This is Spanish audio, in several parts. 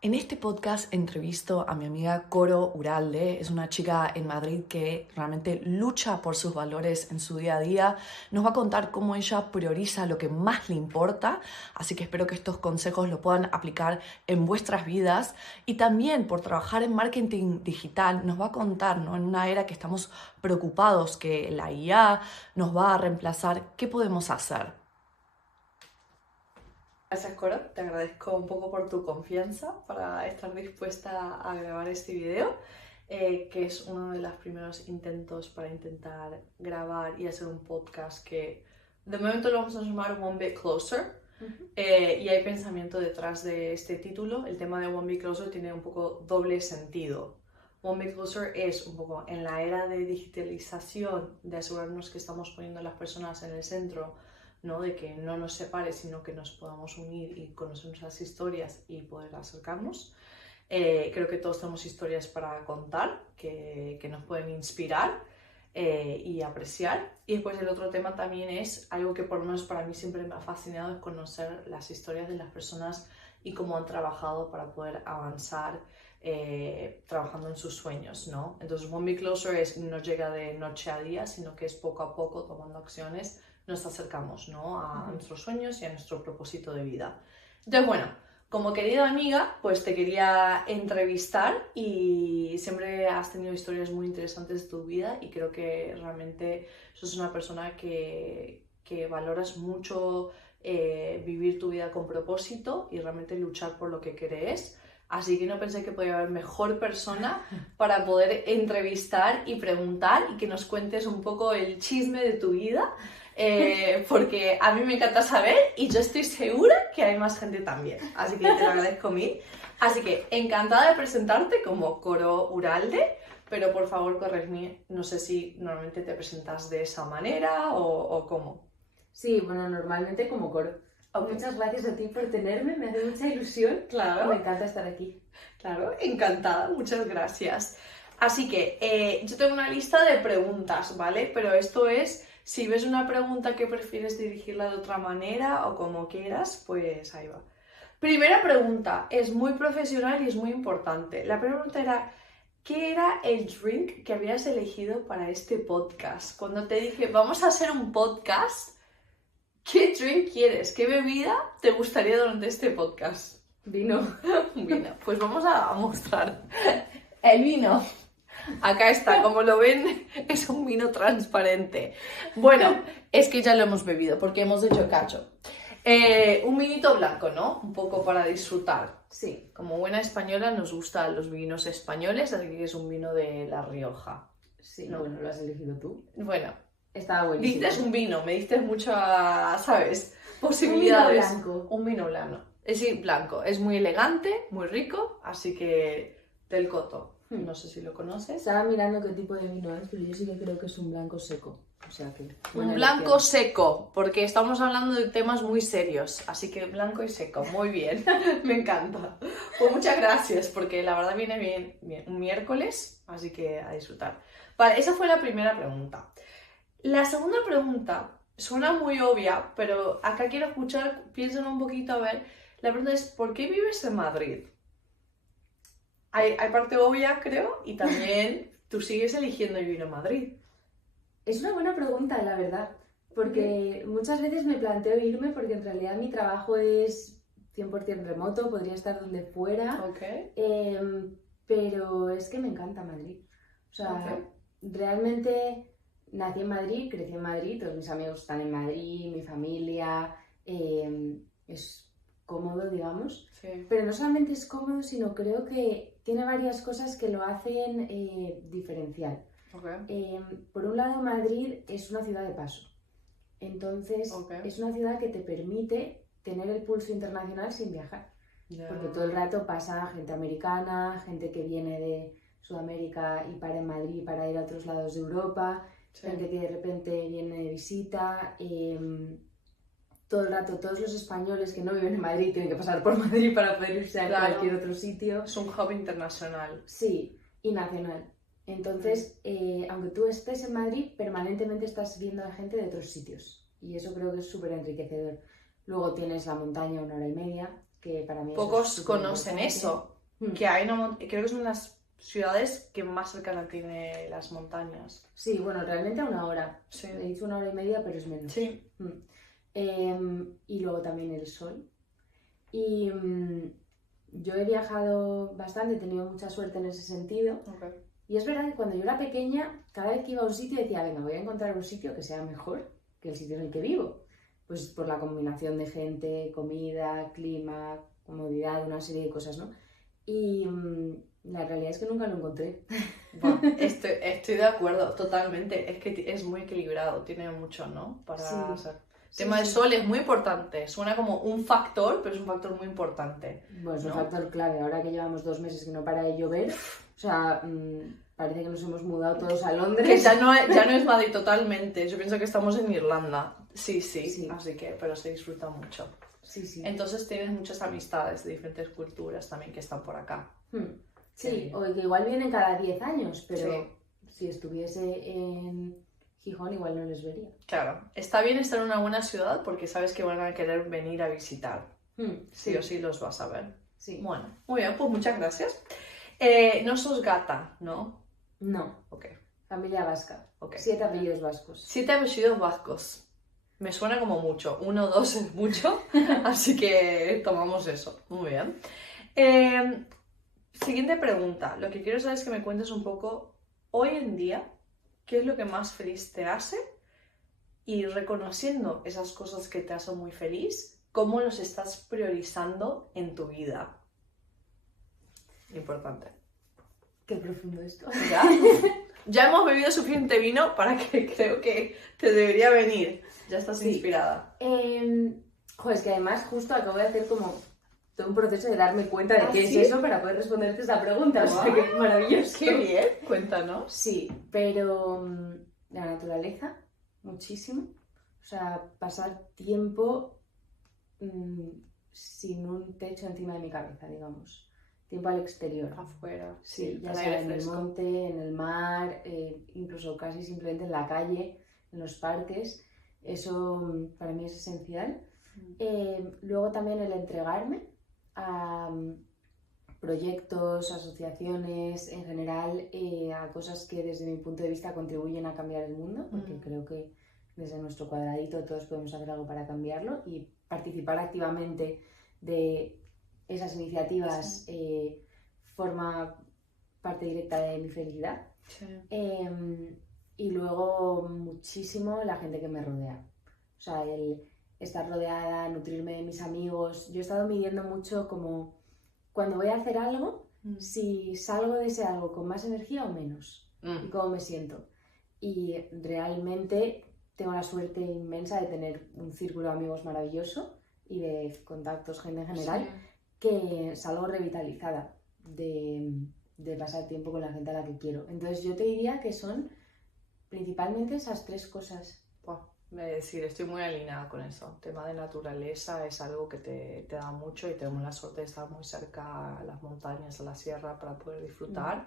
En este podcast entrevisto a mi amiga Coro Uralde. Es una chica en Madrid que realmente lucha por sus valores en su día a día. Nos va a contar cómo ella prioriza lo que más le importa, así que espero que estos consejos lo puedan aplicar en vuestras vidas. Y también por trabajar en marketing digital nos va a contar, ¿no? En una era que estamos preocupados que la IA nos va a reemplazar, ¿qué podemos hacer? Gracias, Coro. Te agradezco un poco por tu confianza para estar dispuesta a grabar este video, que es uno de los primeros intentos para intentar grabar y hacer un podcast que de momento lo vamos a llamar One Bit Closer. Y hay pensamiento detrás de este título. El tema de One Bit Closer tiene un poco doble sentido. One Bit Closer es un poco en la era de digitalización, de asegurarnos que estamos poniendo a las personas en el centro, ¿no? De que no nos separe, sino que nos podamos unir y conocer nuestras historias y poder acercarnos. Creo que todos tenemos historias para contar que nos pueden inspirar y apreciar. Y después el otro tema también es algo que por lo menos para mí siempre me ha fascinado, es conocer las historias de las personas y cómo han trabajado para poder avanzar trabajando en sus sueños, ¿no? Entonces One Bit Closer no llega de noche a día, sino que es poco a poco tomando acciones nos acercamos, ¿no? A nuestros sueños y a nuestro propósito de vida. Entonces, bueno, como querida amiga, pues te quería entrevistar y siempre has tenido historias muy interesantes de tu vida y creo que realmente sos una persona que valoras mucho vivir tu vida con propósito y realmente luchar por lo que crees. Así que no pensé que podía haber mejor persona para poder entrevistar y preguntar y que nos cuentes un poco el chisme de tu vida, porque a mí me encanta saber y yo estoy segura que hay más gente también. Así que te lo agradezco mil. Así que encantada de presentarte como Coro Uralde, pero por favor corregme, no sé si normalmente te presentas de esa manera o cómo. Sí, bueno, normalmente como Coro. Okay. Muchas gracias a ti por tenerme, me hace mucha ilusión. Claro. Me encanta estar aquí. Claro, encantada, muchas gracias. Así que yo tengo una lista de preguntas, ¿vale? Pero esto es, si ves una pregunta que prefieres dirigirla de otra manera o como quieras, pues ahí va. Primera pregunta, es muy profesional y es muy importante. La primera pregunta era, ¿qué era el drink que habías elegido para este podcast? Cuando te dije, vamos a hacer un podcast, ¿qué drink quieres? ¿Qué bebida te gustaría durante este podcast? Vino. Vino. Pues vamos a mostrar el vino. Acá está, como lo ven, es un vino transparente. Bueno, es que ya lo hemos bebido porque hemos hecho cacho. Un vinito blanco, ¿no? Un poco para disfrutar. Sí. Como buena española nos gustan los vinos españoles, así que es un vino de La Rioja. Sí, No. bueno, lo has elegido tú. Bueno, Estaba buenísimo. diste un vino, me diste mucha, ¿sabes? Posibilidades. Un vino blanco. Un vino blanco. Es decir, blanco. Es muy elegante, muy rico, así que del Coto. No sé si lo conoces. Estaba mirando qué tipo de vino es, pero yo sí que creo que es un blanco seco. O sea que... Un blanco seco, porque estamos hablando de temas muy serios, así que blanco y seco, muy bien, me encanta. Pues muchas gracias, porque la verdad viene bien un miércoles, así que a disfrutar. Vale, esa fue la primera pregunta. La segunda pregunta suena muy obvia, pero acá quiero escuchar, piensen un poquito a ver. La pregunta es, ¿por qué vives en Madrid? Hay parte obvia, creo, y también tú sigues eligiendo vivir en Madrid. Es una buena pregunta, la verdad, porque muchas veces me planteo irme porque en realidad mi trabajo es 100% remoto, podría estar donde fuera, Okay. Pero es que me encanta Madrid. O sea, realmente nací en Madrid, crecí en Madrid, todos mis amigos están en Madrid, mi familia, es cómodo, digamos. Sí. Pero no solamente es cómodo, sino creo que tiene varias cosas que lo hacen diferencial. Okay. Por un lado, Madrid es una ciudad de paso. Entonces, es una ciudad que te permite tener el pulso internacional sin viajar. Porque todo el rato pasa gente americana, gente que viene de Sudamérica y para en Madrid para ir a otros lados de Europa, gente que de repente viene de visita. Todo el rato, todos los españoles que no viven en Madrid tienen que pasar por Madrid para poder irse a cualquier otro sitio. Es un hub internacional. Sí, y nacional. Entonces, aunque tú estés en Madrid, permanentemente estás viendo a gente de otros sitios. Y eso creo que es súper enriquecedor. Luego tienes la montaña 1 hora y media, que para mí pocos conocen eso, que hay creo que son las ciudades que más cercana tiene las montañas. Sí, bueno, realmente a 1 hora. Sí. He dicho 1 hora y media, pero es menos. Sí. Y luego también el sol. Y yo he viajado bastante, he tenido mucha suerte en ese sentido. Okay. Y es verdad que cuando yo era pequeña, cada vez que iba a un sitio decía, venga, voy a encontrar un sitio que sea mejor que el sitio en el que vivo. Pues por la combinación de gente, comida, clima, comodidad, una serie de cosas, ¿no? Y la realidad es que nunca lo encontré. Bueno, estoy de acuerdo, totalmente. Es que es muy equilibrado, tiene mucho, ¿no? Para hacer. El tema del sol es muy importante. Suena como un factor, pero es un factor muy importante. Bueno, es un ¿no? factor clave. Ahora que llevamos 2 meses que no para de llover, o sea, parece que nos hemos mudado todos a Londres. Que ya no es Madrid totalmente. Yo pienso que estamos en Irlanda. Sí. Así que, pero se disfruta mucho. Sí. Entonces tienes muchas amistades de diferentes culturas también que están por acá. Sí, o que igual vienen cada 10 años, pero si estuviese en Gijón igual no les vería. Claro, está bien estar en una buena ciudad porque sabes que van a querer venir a visitar. Sí o sí los vas a ver. Sí. Bueno, muy bien, pues muchas gracias. No sos gata, ¿no? No. Ok. Familia vasca. Okay. 7 apellidos vascos. 7 apellidos vascos. Me suena como mucho. 1 o 2 es mucho, así que tomamos eso. Muy bien. Siguiente pregunta. Lo que quiero saber es que me cuentes un poco, hoy en día, ¿qué es lo que más feliz te hace? Y reconociendo esas cosas que te hacen muy feliz, ¿cómo los estás priorizando en tu vida? Importante. Qué profundo esto. Ya hemos bebido suficiente vino para que creo que te debería venir. Ya estás inspirada. Es que además justo acabo de hacer como todo un proceso de darme cuenta de qué es eso para poder responderte esta pregunta. Wow. O sea, que maravilloso. ¡Qué bien! Cuéntanos. Sí, pero la naturaleza, muchísimo. O sea, pasar tiempo sin un techo encima de mi cabeza, digamos. Tiempo al exterior. Afuera. Sí, ya sea en el monte, en el mar, incluso casi simplemente en la calle, en los parques. Eso para mí es esencial. Luego también el entregarme a proyectos, asociaciones, en general, a cosas que desde mi punto de vista contribuyen a cambiar el mundo, porque creo que desde nuestro cuadradito todos podemos hacer algo para cambiarlo y participar activamente de esas iniciativas forma parte directa de mi felicidad. Sí. Y luego muchísimo la gente que me rodea. O sea, el estar rodeada, nutrirme de mis amigos. Yo he estado midiendo mucho como cuando voy a hacer algo, si salgo de ese algo con más energía o menos. Y cómo me siento. Y realmente tengo la suerte inmensa de tener un círculo de amigos maravilloso y de contactos, gente en general. Sí. Que salgo revitalizada de pasar tiempo con la gente a la que quiero. Entonces yo te diría que son principalmente esas 3 cosas. Sí, estoy muy alineada con eso. El tema de naturaleza es algo que te da mucho y tenemos la suerte de estar muy cerca a las montañas, a la sierra para poder disfrutar.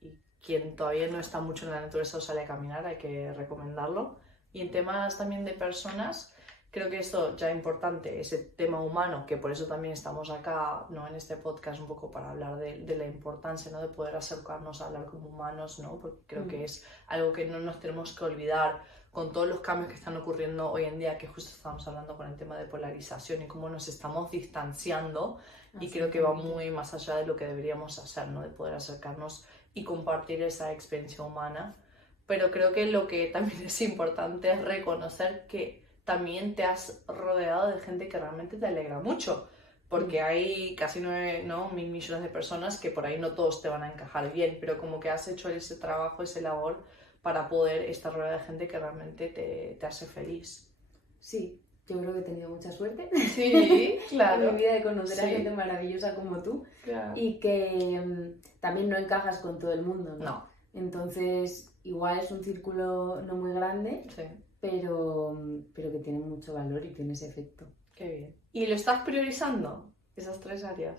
Y quien todavía no está mucho en la naturaleza o sale a caminar, hay que recomendarlo. Y en temas también de personas, creo que esto ya es importante, ese tema humano, que por eso también estamos acá, ¿no? En este podcast un poco para hablar de la importancia, ¿no? De poder acercarnos a hablar como humanos, ¿no? Porque creo que es algo que no nos tenemos que olvidar con todos los cambios que están ocurriendo hoy en día, que justo estamos hablando con el tema de polarización y cómo nos estamos distanciando. Y creo que va muy más allá de lo que deberíamos hacer, ¿no? De poder acercarnos y compartir esa experiencia humana. Pero creo que lo que también es importante es reconocer que también te has rodeado de gente que realmente te alegra mucho, porque hay casi 1.000 millones de personas que por ahí no todos te van a encajar bien, pero como que has hecho ese trabajo, ese labor para poder estar rodeado de gente que realmente te hace feliz. Sí, yo creo que he tenido mucha suerte. Sí, claro. En mi vida de conocer a gente maravillosa como tú, claro. Y que también no encajas con todo el mundo, ¿no? No. Entonces, igual es un círculo no muy grande, sí. pero que tiene mucho valor y tiene ese efecto. Qué bien. ¿Y lo estás priorizando, esas 3 áreas?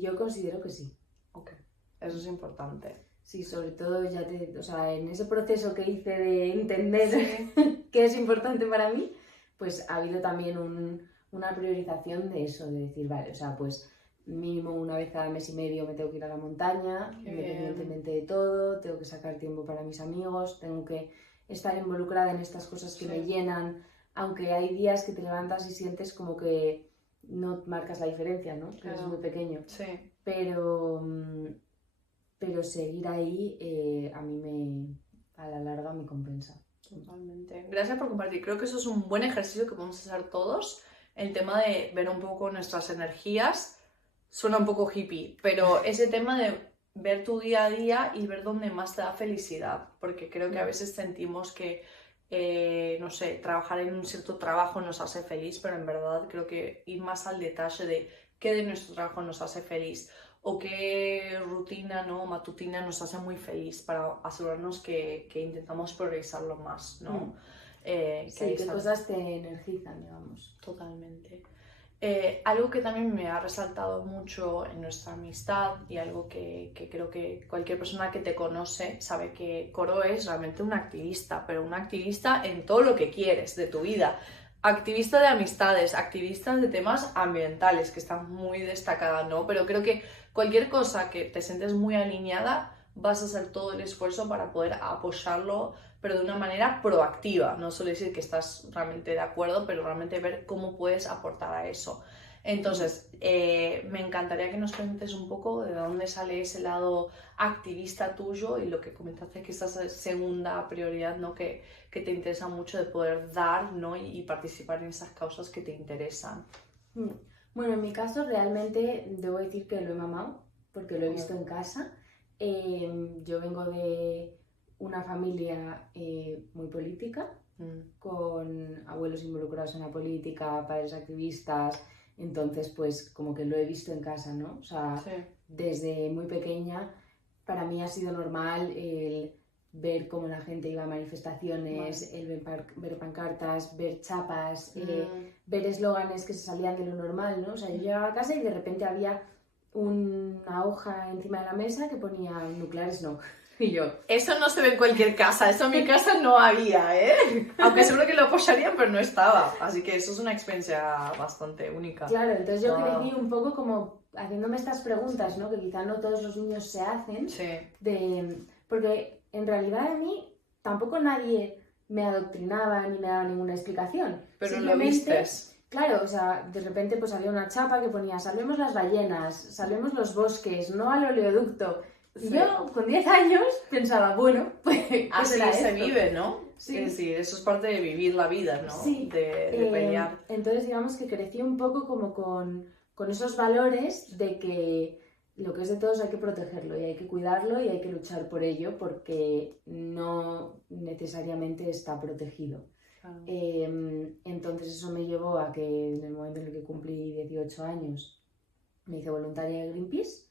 Yo considero que sí. Ok, eso es importante. Sí, sobre todo en ese proceso que hice de entender qué es importante para mí, pues ha habido también una priorización de eso, de decir, vale, o sea, pues mínimo una vez cada mes y medio me tengo que ir a la montaña, independientemente de todo, tengo que sacar tiempo para mis amigos, tengo que estar involucrada en estas cosas que me llenan, aunque hay días que te levantas y sientes como que no marcas la diferencia, ¿no? Que es muy pequeño. Sí. Pero seguir ahí a mí a la larga me compensa. Totalmente. Gracias por compartir. Creo que eso es un buen ejercicio que podemos hacer todos. El tema de ver un poco nuestras energías suena un poco hippie, pero ese tema de ver tu día a día y ver dónde más te da felicidad, porque creo que a veces sentimos que, no sé, trabajar en un cierto trabajo nos hace feliz, pero en verdad creo que ir más al detalle de qué de nuestro trabajo nos hace feliz o qué rutina, ¿no?, matutina nos hace muy feliz para asegurarnos que intentamos progresarlo más, ¿no? Sí, qué cosas te energizan, digamos. Totalmente. Algo que también me ha resaltado mucho en nuestra amistad y algo que creo que cualquier persona que te conoce sabe que Coro es realmente una activista, pero una activista en todo lo que quieres de tu vida. Activista de amistades, activista de temas ambientales, que están muy destacadas, ¿no? Pero creo que cualquier cosa que te sientes muy alineada, vas a hacer todo el esfuerzo para poder apoyarlo, pero de una manera proactiva. No suele decir que estás realmente de acuerdo, pero realmente ver cómo puedes aportar a eso. Entonces, me encantaría que nos cuentes un poco de dónde sale ese lado activista tuyo y lo que comentaste que esa es segunda prioridad, ¿no?, que te interesa mucho de poder dar, ¿no?, y participar en esas causas que te interesan. Bueno, en mi caso realmente debo decir que lo he mamado, porque lo he visto en casa. Yo vengo de una familia muy política, con abuelos involucrados en la política, padres activistas, entonces pues como que lo he visto en casa, ¿no? O sea, desde muy pequeña para mí ha sido normal el ver cómo la gente iba a manifestaciones, el ver pancartas, ver chapas, ver eslóganes que se salían de lo normal, ¿no? O sea, yo llegaba a casa y de repente había una hoja encima de la mesa que ponía nucleares no. Y yo, eso no se ve en cualquier casa, eso en mi casa no había, ¿eh? Aunque seguro que lo apoyarían, pero no estaba. Así que eso es una experiencia bastante única. Claro, entonces yo crecí un poco como haciéndome estas preguntas, ¿no?, que quizá no todos los niños se hacen. Sí. Porque en realidad a mí tampoco nadie me adoctrinaba ni me daba ninguna explicación. Pero lo viste. Claro, o sea, de repente pues había una chapa que ponía salvemos las ballenas, salvemos los bosques, no al oleoducto. Y yo con 10 años pensaba, bueno, pues así se vive, ¿no? Sí. Es decir, eso es parte de vivir la vida, ¿no? Sí. De pelear. Entonces digamos que crecí un poco como con esos valores de que lo que es de todos hay que protegerlo y hay que cuidarlo y hay que luchar por ello porque no necesariamente está protegido. Entonces eso me llevó a que en el momento en el que cumplí 18 años me hice voluntaria de Greenpeace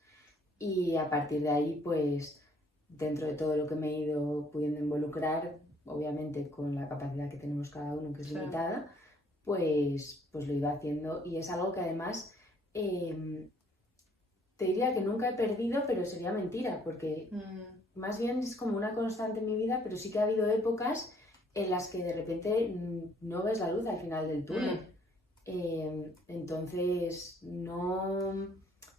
y a partir de ahí pues dentro de todo lo que me he ido pudiendo involucrar, obviamente con la capacidad que tenemos cada uno que es limitada, pues lo iba haciendo y es algo que además te diría que nunca he perdido, pero sería mentira porque más bien es como una constante en mi vida, pero sí que ha habido épocas en las que de repente no ves la luz al final del túnel. Entonces no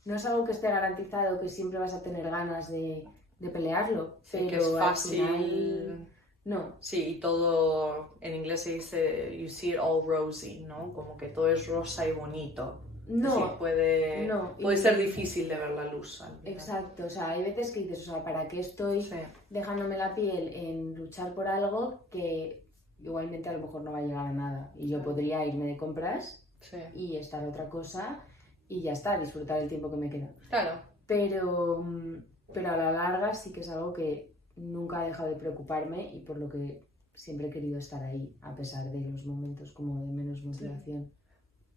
es algo que esté garantizado, que siempre vas a tener ganas de pelearlo. Sí, pero que es fácil. Al final, no. Sí, y todo en inglés se dice you see it all rosy, ¿no? Como que todo es rosa y bonito. No, sí, puede ser difícil de ver la luz. Exacto, o sea, hay veces que dices, o sea, ¿para qué estoy dejándome la piel en luchar por algo que igualmente a lo mejor no va a llegar a nada? Y yo podría irme de compras y estar otra cosa y ya está, disfrutar el tiempo que me queda. Claro. Pero a la larga sí que es algo que nunca ha dejado de preocuparme y por lo que siempre he querido estar ahí, a pesar de los momentos como de menos motivación.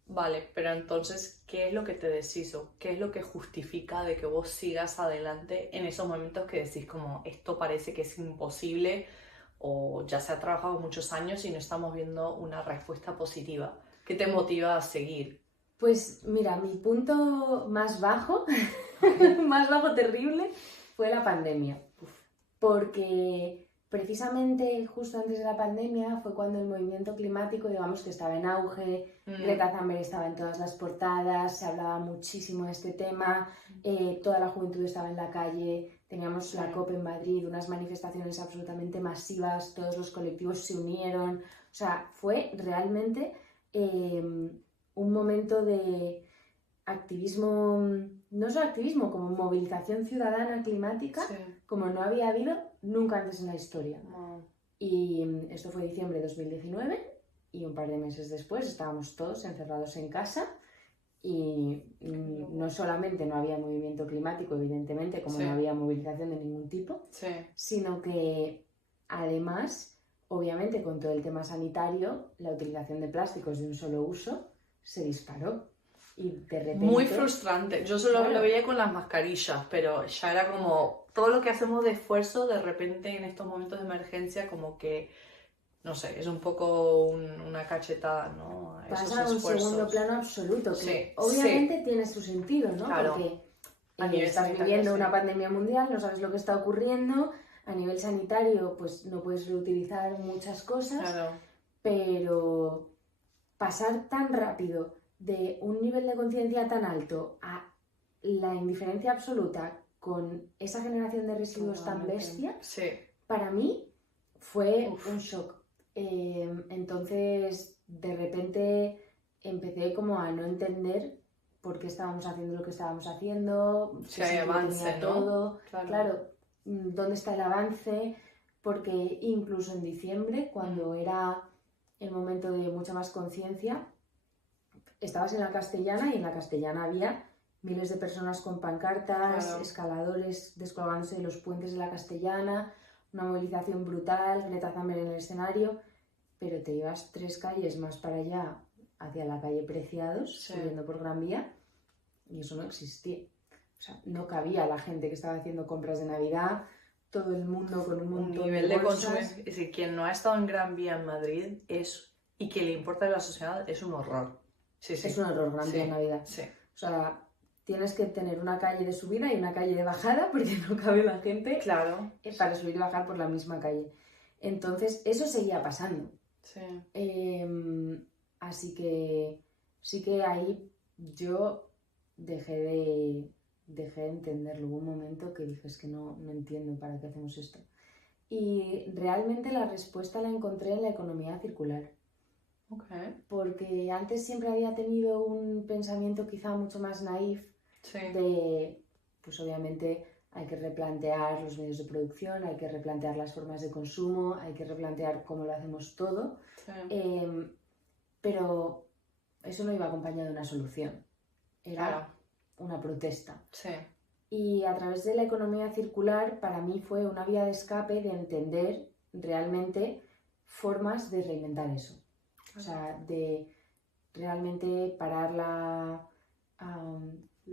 Vale, pero entonces, ¿qué es lo que te deshizo? ¿Qué es lo que justifica de que vos sigas adelante en esos momentos que decís como esto parece que es imposible o ya se ha trabajado muchos años y no estamos viendo una respuesta positiva? ¿Qué te motiva a seguir? Pues mira, mi punto más bajo, más bajo terrible, fue la pandemia. Porque precisamente justo antes de la pandemia fue cuando el movimiento climático, digamos que estaba en auge, Greta Thunberg estaba en todas las portadas, se hablaba muchísimo de este tema, toda la juventud estaba en la calle, teníamos la COP en Madrid, unas manifestaciones absolutamente masivas, todos los colectivos se unieron, o sea, fue realmente un momento de activismo, no solo activismo, como movilización ciudadana climática, como no había habido nunca antes en la historia. Y esto fue diciembre de 2019 y un par de meses después estábamos todos encerrados en casa y no solamente no había movimiento climático, evidentemente, como no había movilización de ningún tipo, sino que además, obviamente con todo el tema sanitario, la utilización de plásticos de un solo uso se disparó. Y de repente... Muy frustrante. Yo solo lo veía con las mascarillas, pero ya era como todo lo que hacemos de esfuerzo, de repente en estos momentos de emergencia, como que, no sé, es un poco una cachetada, ¿no? Pasa a un segundo plano absoluto, que obviamente tiene su sentido, ¿no? Claro. Porque estás viviendo una pandemia mundial, no sabes lo que está ocurriendo, a nivel sanitario pues no puedes reutilizar muchas cosas, pero pasar tan rápido de un nivel de conciencia tan alto a la indiferencia absoluta con esa generación de residuos tan bestia, para mí fue un shock. Entonces, de repente empecé como a no entender por qué estábamos haciendo lo que estábamos haciendo, si hay avance, ¿no? Todo. Claro, ¿dónde está el avance? Porque incluso en diciembre, cuando era el momento de mucha más conciencia, estabas en la Castellana y en la Castellana había miles de personas con pancartas, escaladores descolgándose de los puentes de la Castellana, una movilización brutal, Greta Thunberg en el escenario, pero te ibas 3 calles más para allá, hacia la calle Preciados, subiendo por Gran Vía, y eso no existía. O sea, no cabía la gente que estaba haciendo compras de Navidad, todo el mundo con un montón nivel de consumo. bolsas. Es decir, quien no ha estado en Gran Vía en Madrid y que le importa a la sociedad es un horror. Es un horror Gran Vía en Navidad. O sea, tienes que tener una calle de subida y una calle de bajada porque no cabe la gente para subir y bajar por la misma calle. Entonces, eso seguía pasando. Así que sí que ahí yo dejé de entenderlo. Hubo un momento que dije, es que no entiendo para qué hacemos esto. Y realmente la respuesta la encontré en la economía circular. Porque antes siempre había tenido un pensamiento quizá mucho más naif de, pues obviamente hay que replantear los medios de producción, hay que replantear las formas de consumo, hay que replantear cómo lo hacemos todo, pero eso no iba acompañado de una solución, era una protesta. Y a través de la economía circular para mí fue una vía de escape de entender realmente formas de reinventar eso. O sea, de realmente parar la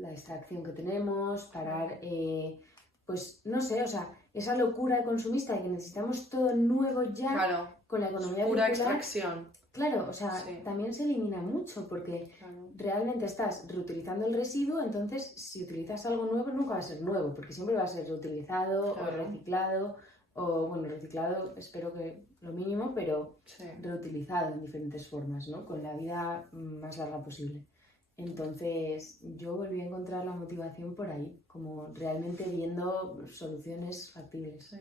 extracción que tenemos, parar, pues no sé, o sea, esa locura consumista de que necesitamos todo nuevo ya con la economía pura circular. Extracción. Claro, o sea, también se elimina mucho porque realmente estás reutilizando el residuo, entonces si utilizas algo nuevo nunca va a ser nuevo, porque siempre va a ser reutilizado o reciclado. O bueno, reciclado espero que lo mínimo, pero reutilizado en diferentes formas, ¿no? Con la vida más larga posible. Entonces yo volví a encontrar la motivación por ahí, como realmente viendo soluciones factibles.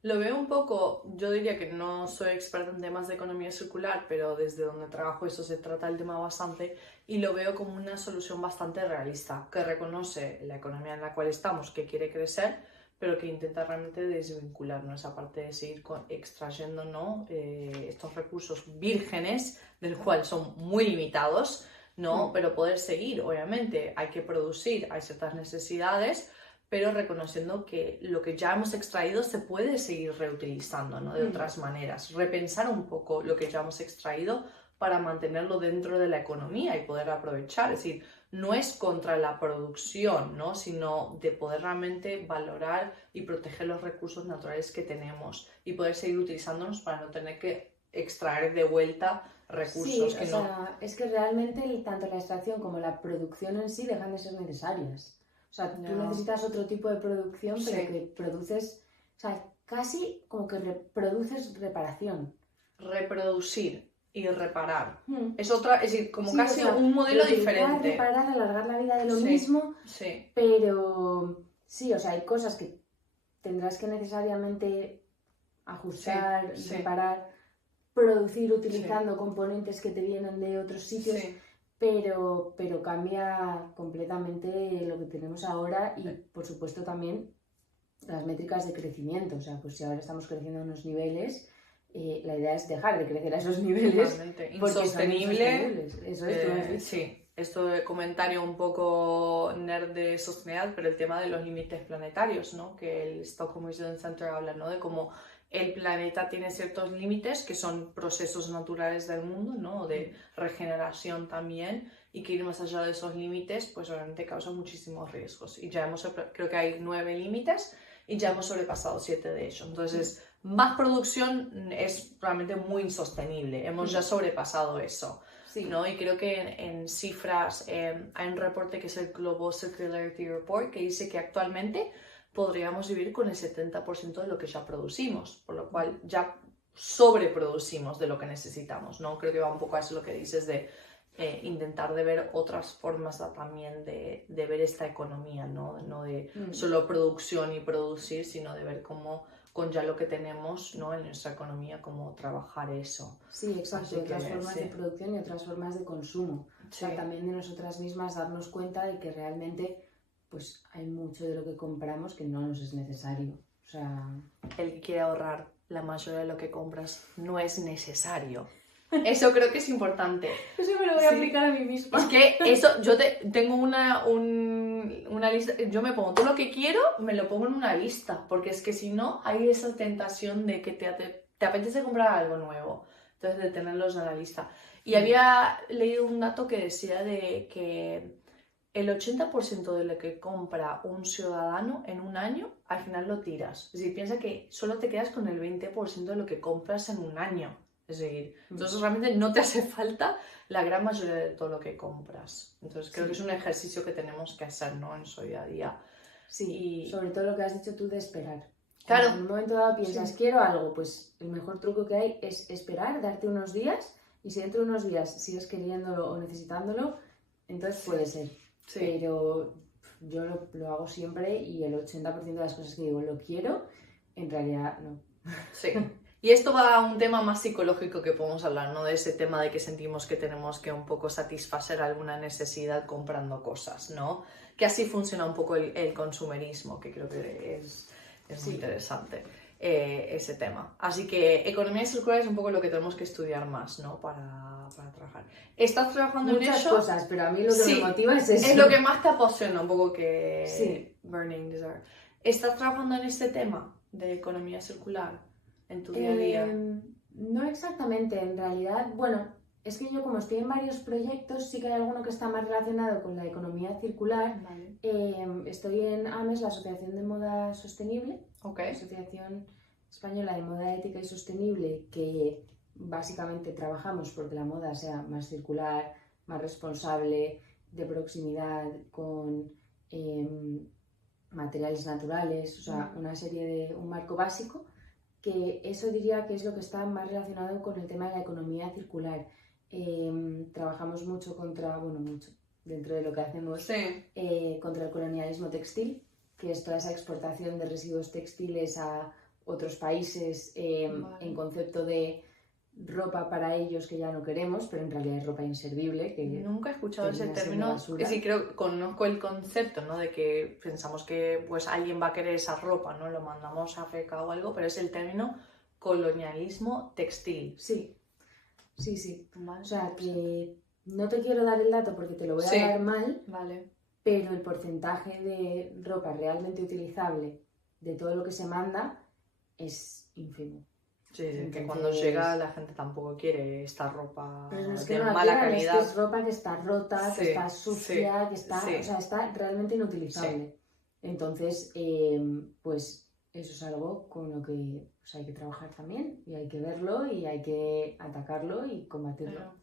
Lo veo un poco, yo diría que no soy experta en temas de economía circular, pero desde donde trabajo eso se trata el tema bastante, y lo veo como una solución bastante realista, que reconoce la economía en la cual estamos, que quiere crecer, pero que intenta realmente desvincularnos, aparte de seguir extrayendo, ¿no? Estos recursos vírgenes, del cual son muy limitados, ¿no? Pero poder seguir, obviamente, hay que producir, hay ciertas necesidades, pero reconociendo que lo que ya hemos extraído se puede seguir reutilizando, ¿no? De otras maneras, repensar un poco lo que ya hemos extraído para mantenerlo dentro de la economía y poder aprovechar, es decir, no es contra la producción, ¿no? Sino de poder realmente valorar y proteger los recursos naturales que tenemos y poder seguir utilizándolos para no tener que extraer de vuelta recursos que no... sea, es que realmente tanto la extracción como la producción en sí dejan de ser necesarias. O sea, tú necesitas otro tipo de producción, pero que produces... O sea, casi como que produces reparación. Reproducir y reparar. Es otra, es decir, como casi un modelo diferente. Reparar, alargar la vida de lo mismo, pero sí, o sea, hay cosas que tendrás que necesariamente ajustar, reparar, producir utilizando componentes que te vienen de otros sitios, pero cambia completamente lo que tenemos ahora y, por supuesto, también las métricas de crecimiento. O sea, pues si ahora estamos creciendo a unos niveles, la idea es dejar de crecer a esos niveles. Insostenible. Eso es, tú lo has dicho. Sí, esto de comentario un poco nerd de sostenibilidad, pero el tema de los límites planetarios, ¿no? Que el Stockholm Resilience Center habla, ¿no? De cómo el planeta tiene ciertos límites que son procesos naturales del mundo, ¿no? De regeneración también, y que ir más allá de esos límites, pues obviamente causa muchísimos riesgos. Y ya creo que hay 9 límites y ya hemos sobrepasado 7 de ellos. Entonces, más producción es realmente muy insostenible. Hemos ya sobrepasado eso. Sí. ¿No? Y creo que en cifras hay un reporte que es el Global Circularity Report que dice que actualmente podríamos vivir con el 70% de lo que ya producimos, por lo cual ya sobreproducimos de lo que necesitamos, ¿no? Creo que va un poco a eso lo que dices de intentar de ver otras formas también de ver esta economía, ¿no? No de solo producción y producir, sino de ver cómo con ya lo que tenemos, ¿no? En nuestra economía, cómo trabajar eso. Sí, exacto, otras formas de producción y otras formas de consumo. O sea, también de nosotras mismas darnos cuenta de que realmente pues hay mucho de lo que compramos que no nos es necesario. O sea... El que quiere ahorrar, la mayoría de lo que compras no es necesario. Eso creo que es importante. Eso me lo voy a aplicar a mí misma. Es que eso, yo tengo una lista, yo me pongo todo lo que quiero, me lo pongo en una lista, porque es que si no, hay esa tentación de que te apetece comprar algo nuevo, entonces de tenerlos en la lista. Y había leído un dato que decía de que el 80% de lo que compra un ciudadano en un año, al final lo tiras. Es decir, piensa que solo te quedas con el 20% de lo que compras en un año. Es decir, entonces realmente no te hace falta la gran mayoría de todo lo que compras. Entonces creo que es un ejercicio que tenemos que hacer, ¿no? En su día a día. Sí, sobre todo lo que has dicho tú de esperar. Claro. En un momento dado piensas, quiero algo, pues el mejor truco que hay es esperar, darte unos días, y si dentro de unos días sigues queriéndolo o necesitándolo, entonces puede ser. Sí. Pero yo lo hago siempre y el 80% de las cosas que digo lo quiero, en realidad no. Sí. Y esto va a un tema más psicológico que podemos hablar, ¿no? De ese tema de que sentimos que tenemos que un poco satisfacer alguna necesidad comprando cosas, ¿no? Que así funciona un poco el consumerismo, que creo que es muy interesante ese tema. Así que economía circular es un poco lo que tenemos que estudiar más, ¿no? Para trabajar. ¿Estás trabajando en eso? Muchas cosas, pero a mí lo que me motiva es eso. Es lo que más te apasiona, un poco que Burning Desire. ¿Estás trabajando en este tema de economía circular en tu día a día? No exactamente, en realidad, bueno, es que yo como estoy en varios proyectos, sí que hay alguno que está más relacionado con la economía circular. Vale. Estoy en AMES, la Asociación de Moda Sostenible, Asociación Española de Moda Ética y Sostenible, que básicamente trabajamos porque la moda sea más circular, más responsable, de proximidad, con materiales naturales, o sea, una serie de un marco básico, que eso diría que es lo que está más relacionado con el tema de la economía circular. Trabajamos mucho dentro de lo que hacemos, contra el colonialismo textil, que es toda esa exportación de residuos textiles a otros países en concepto de ropa para ellos que ya no queremos, pero en realidad es ropa inservible. Que nunca he escuchado ese término. Sí, creo que conozco el concepto, ¿no? De que pensamos que pues alguien va a querer esa ropa, ¿no? Lo mandamos a África o algo, pero es el término colonialismo textil. Sí. Vale, o sea, que no te quiero dar el dato porque te lo voy a dar mal, pero el porcentaje de ropa realmente utilizable de todo lo que se manda es ínfimo. Sí, entonces, que cuando llega la gente tampoco quiere esta ropa no es que de no mala quieran, calidad. Es ropa que está rota, que está sucia, que está, o sea, está realmente inutilizable. Entonces, pues eso es algo con lo que pues, hay que trabajar también y hay que verlo y hay que atacarlo y combatirlo.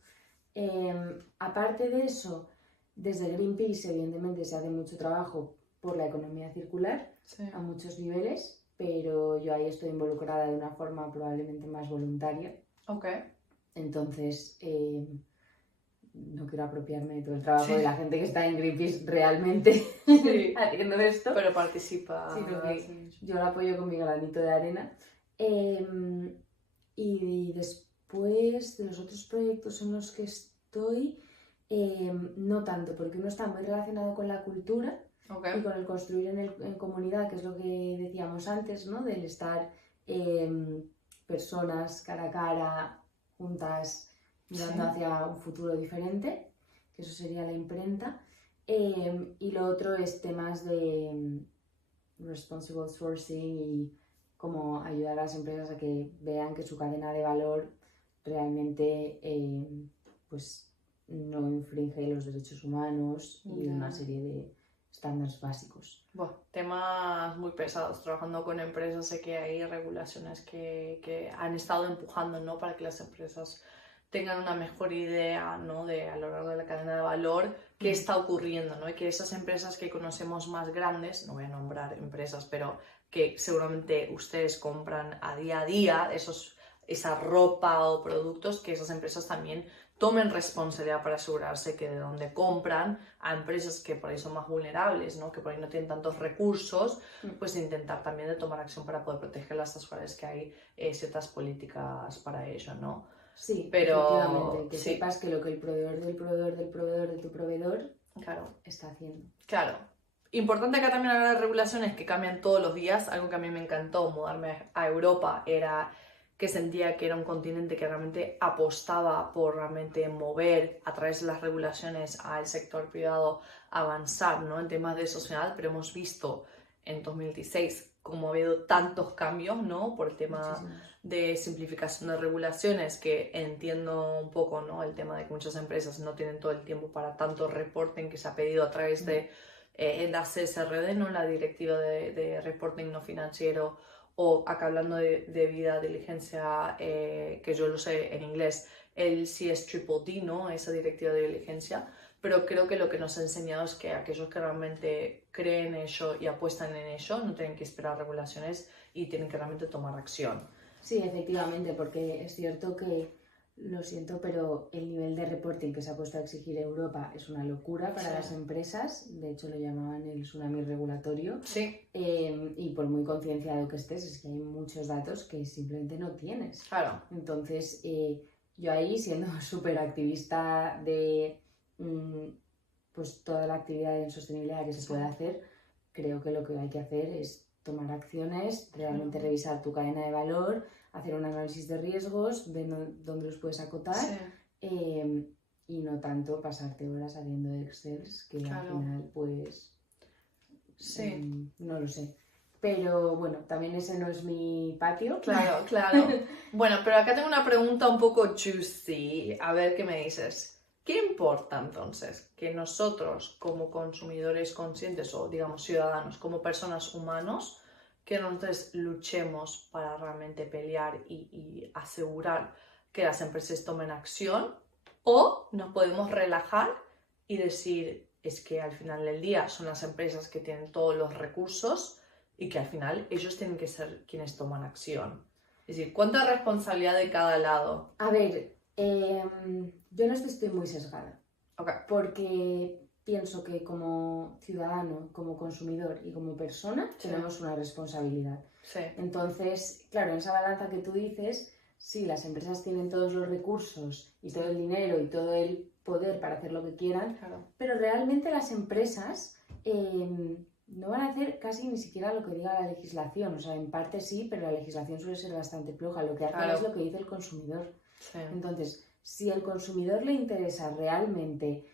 Aparte de eso, desde Greenpeace evidentemente se hace mucho trabajo por la economía circular a muchos niveles, pero yo ahí estoy involucrada de una forma probablemente más voluntaria. Ok. Entonces, no quiero apropiarme de todo el trabajo de la gente que está en Greenpeace realmente haciendo esto. Pero participa. Sino que yo lo apoyo con mi granito de arena. Y después de los otros proyectos en los que estoy, no tanto, porque uno está muy relacionado con la cultura y con el construir en comunidad, que es lo que decíamos antes, ¿no? Del estar personas cara a cara, juntas, mirando hacia un futuro diferente, que eso sería la imprenta. Y lo otro es temas de responsible sourcing y cómo ayudar a las empresas a que vean que su cadena de valor realmente pues no infringe los derechos humanos y una serie de estándares básicos. Bueno, temas muy pesados. Trabajando con empresas sé que hay regulaciones que han estado empujando, ¿no? Para que las empresas tengan una mejor idea, ¿no? De a lo largo de la cadena de valor qué está ocurriendo, ¿no? Y que esas empresas que conocemos más grandes, no voy a nombrar empresas, pero que seguramente ustedes compran a día, esa ropa o productos, que esas empresas también tomen responsabilidad para asegurarse que de donde compran a empresas que por ahí son más vulnerables, ¿no? Que por ahí no tienen tantos recursos, pues intentar también de tomar acción para poder protegerlas, hasta cuales que hay ciertas políticas para ello, ¿no? Sí, pero efectivamente, que sepas que lo que el proveedor del proveedor del proveedor de tu proveedor está haciendo. Claro. Importante acá también hablar de regulaciones que cambian todos los días. Algo que a mí me encantó mudarme a Europa era que sentía que era un continente que realmente apostaba por realmente mover a través de las regulaciones al sector privado, avanzar, ¿no? En temas de sociedad, pero hemos visto en 2016 cómo ha habido tantos cambios, ¿no? Por el tema de simplificación de regulaciones, que entiendo un poco, ¿no? El tema de que muchas empresas no tienen todo el tiempo para tanto reporting que se ha pedido a través de la CSRD, ¿no? La directiva de reporting no financiero, o acá hablando de debida diligencia, que yo lo sé en inglés, el CSDDD, ¿no? Esa directiva de diligencia. Pero creo que lo que nos ha enseñado es que aquellos que realmente creen en ello y apuestan en ello no tienen que esperar regulaciones y tienen que realmente tomar acción. Sí, efectivamente, porque es cierto que, lo siento, pero el nivel de reporting que se ha puesto a exigir Europa es una locura para las empresas. De hecho, lo llamaban el tsunami regulatorio. Sí. Y por muy concienciado que estés, es que hay muchos datos que simplemente no tienes. Claro. Entonces, yo ahí, siendo súper activista de pues toda la actividad en sostenibilidad que se puede hacer, creo que lo que hay que hacer es tomar acciones, realmente revisar tu cadena de valor, hacer un análisis de riesgos, ver dónde los puedes acotar y no tanto pasarte horas haciendo Excels, que al final pues no lo sé. Pero bueno, también ese no es mi patio. Claro. Bueno, pero acá tengo una pregunta un poco juicy, a ver qué me dices. ¿Qué importa entonces que nosotros como consumidores conscientes o digamos ciudadanos, como personas humanos, que nosotros luchemos para realmente pelear y asegurar que las empresas tomen acción, o nos podemos relajar y decir es que al final del día son las empresas que tienen todos los recursos y que al final ellos tienen que ser quienes toman acción? Es decir, ¿cuánta responsabilidad de cada lado? A ver, yo en esto estoy muy sesgada. Porque pienso que como ciudadano, como consumidor y como persona tenemos una responsabilidad. Entonces, claro, en esa balanza que tú dices, sí, las empresas tienen todos los recursos y todo el dinero y todo el poder para hacer lo que quieran, pero realmente las empresas no van a hacer casi ni siquiera lo que diga la legislación. O sea, en parte sí, pero la legislación suele ser bastante floja. Lo que hacen es lo que dice el consumidor. Entonces, si al consumidor le interesa realmente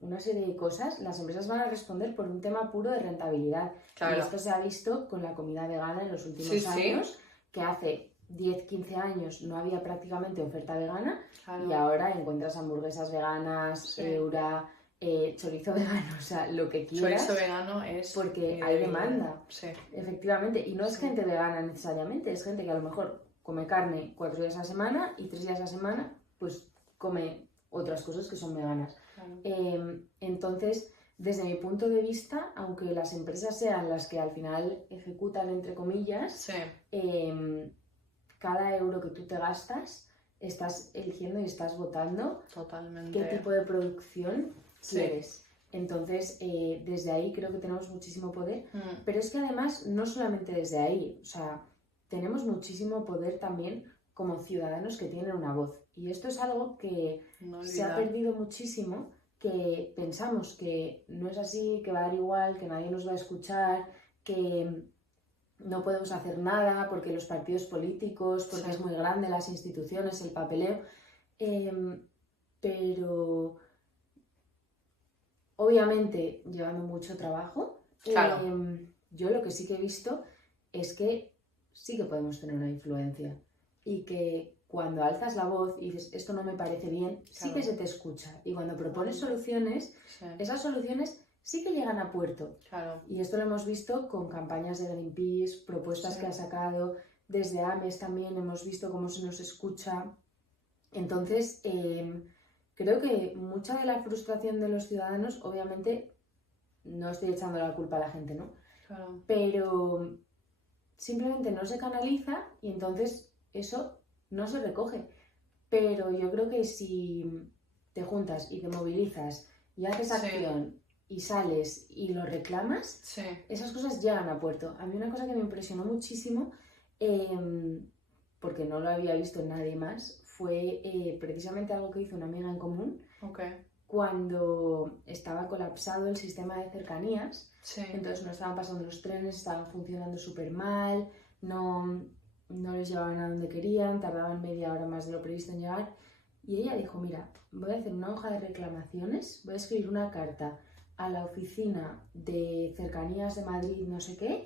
una serie de cosas, las empresas van a responder por un tema puro de rentabilidad. Y esto se ha visto con la comida vegana en los últimos años, que hace 10-15 años no había prácticamente oferta vegana y ahora encuentras hamburguesas veganas, Eura, chorizo vegano, o sea, lo que quieras. Chorizo vegano es... Porque hay demanda, efectivamente. Y no es gente vegana necesariamente, es gente que a lo mejor come carne 4 días a la semana y 3 días a la semana pues come otras cosas que son veganas. Entonces, desde mi punto de vista, aunque las empresas sean las que al final ejecutan, entre comillas, sí. Cada euro que tú te gastas, estás eligiendo y estás votando totalmente qué tipo de producción quieres. Entonces, desde ahí creo que tenemos muchísimo poder, pero es que además no solamente desde ahí, o sea, tenemos muchísimo poder también como ciudadanos que tienen una voz. Y esto es algo que se ha perdido muchísimo, que pensamos que no es así, que va a dar igual, que nadie nos va a escuchar, que no podemos hacer nada porque los partidos políticos, porque es muy grande las instituciones, el papeleo, pero obviamente llevando mucho trabajo, yo lo que sí que he visto es que sí que podemos tener una influencia y que cuando alzas la voz y dices esto no me parece bien, sí que se te escucha, y cuando propones soluciones, esas soluciones sí que llegan a puerto. Y esto lo hemos visto con campañas de Greenpeace, propuestas que ha sacado desde AMES, también hemos visto cómo se nos escucha. Entonces, creo que mucha de la frustración de los ciudadanos, obviamente, no estoy echando la culpa a la gente, ¿no? Pero simplemente no se canaliza y entonces eso no se recoge. Pero yo creo que si te juntas y te movilizas y haces acción y sales y lo reclamas, esas cosas llegan a puerto. A mí una cosa que me impresionó muchísimo, porque no lo había visto en nadie más, fue precisamente algo que hizo una amiga en común cuando estaba colapsado el sistema de cercanías. Entonces no estaban pasando los trenes, estaban funcionando súper mal, no les llevaban a donde querían, tardaban media hora más de lo previsto en llegar. Y ella dijo, mira, voy a hacer una hoja de reclamaciones, voy a escribir una carta a la oficina de cercanías de Madrid, no sé qué,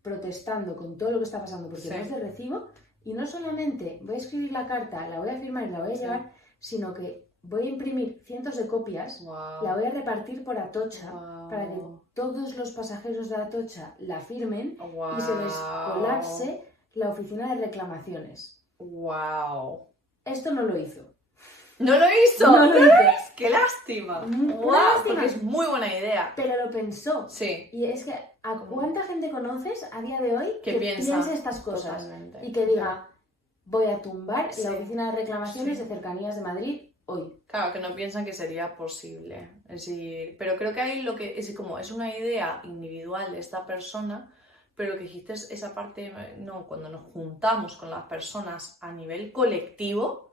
protestando con todo lo que está pasando porque no es de recibo, y no solamente voy a escribir la carta, la voy a firmar y la voy a llevar, sino que voy a imprimir cientos de copias, la voy a repartir por Atocha para que todos los pasajeros de Atocha la firmen y se les colapse la oficina de reclamaciones. Esto no lo hizo. ¡No lo hizo! No lo hizo. ¡Qué lástima! ¡Wow! Porque es muy buena idea. Pero lo pensó. Y es que, ¿a cuánta gente conoces a día de hoy que piensa estas cosas? Totalmente. Y que diga, voy a tumbar la oficina de reclamaciones de cercanías de Madrid hoy? Claro, que no piensan que sería posible. Es decir, pero creo que ahí lo que es como es una idea individual de esta persona, pero lo que dijiste es esa parte, no, cuando nos juntamos con las personas a nivel colectivo,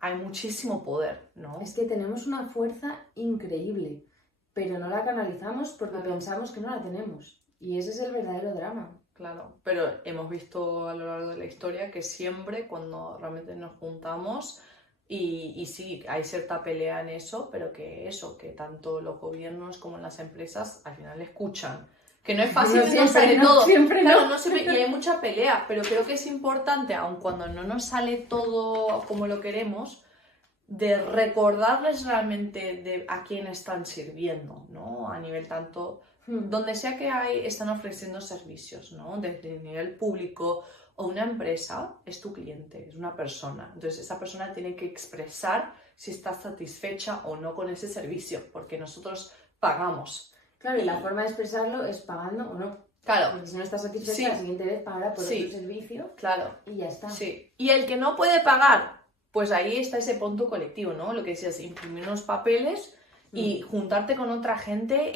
hay muchísimo poder, ¿no? Es que tenemos una fuerza increíble, pero no la canalizamos porque pensamos que no la tenemos. Y ese es el verdadero drama. Claro, pero hemos visto a lo largo de la historia que siempre cuando realmente nos juntamos, y sí, hay cierta pelea en eso, pero que tanto los gobiernos como las empresas al final escuchan. Que no es fácil, no sale todo. Siempre claro, no siempre, y hay mucha pelea, pero creo que es importante, aun cuando no nos sale todo como lo queremos, de recordarles realmente de a quién están sirviendo, ¿no? A nivel tanto, donde sea que están ofreciendo servicios, ¿no? Desde el nivel público o una empresa, es tu cliente, es una persona. Entonces esa persona tiene que expresar si está satisfecha o no con ese servicio, porque nosotros pagamos. Claro, y la forma de expresarlo es pagando o no. Claro. Porque si no estás satisfecha, la siguiente vez pagará por otro servicio. Claro. Y ya está. Y el que no puede pagar, pues ahí está ese punto colectivo, ¿no? Lo que decías, imprimir unos papeles y juntarte con otra gente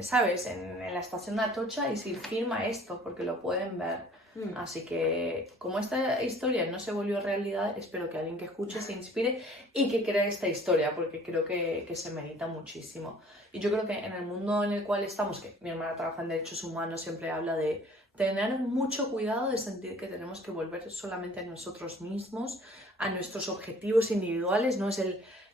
¿sabes? En la estación de Atocha y decir, firma esto, porque lo pueden ver. Así que, como esta historia no se volvió realidad, espero que alguien que escuche se inspire y que crea esta historia, porque creo que se merita muchísimo. Y yo creo que en el mundo en el cual estamos, que mi hermana trabaja en derechos humanos, siempre habla de tener mucho cuidado de sentir que tenemos que volver solamente a nosotros mismos, a nuestros objetivos individuales, no es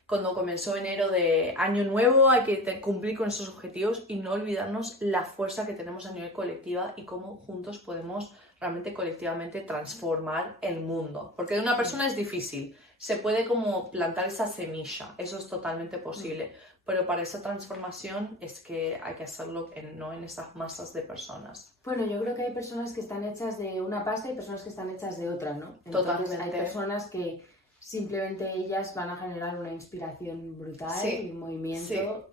cuando comenzó enero de año nuevo, hay que cumplir con esos objetivos y no olvidarnos la fuerza que tenemos a nivel colectiva y cómo juntos podemos realmente colectivamente transformar el mundo. Porque de una persona es difícil, se puede como plantar esa semilla, eso es totalmente posible, pero para esa transformación es que hay que hacerlo no en esas masas de personas. Bueno, yo creo que hay personas que están hechas de una pasta y personas que están hechas de otra, ¿no? Entonces, Totalmente. Hay personas que simplemente ellas van a generar una inspiración brutal y un movimiento,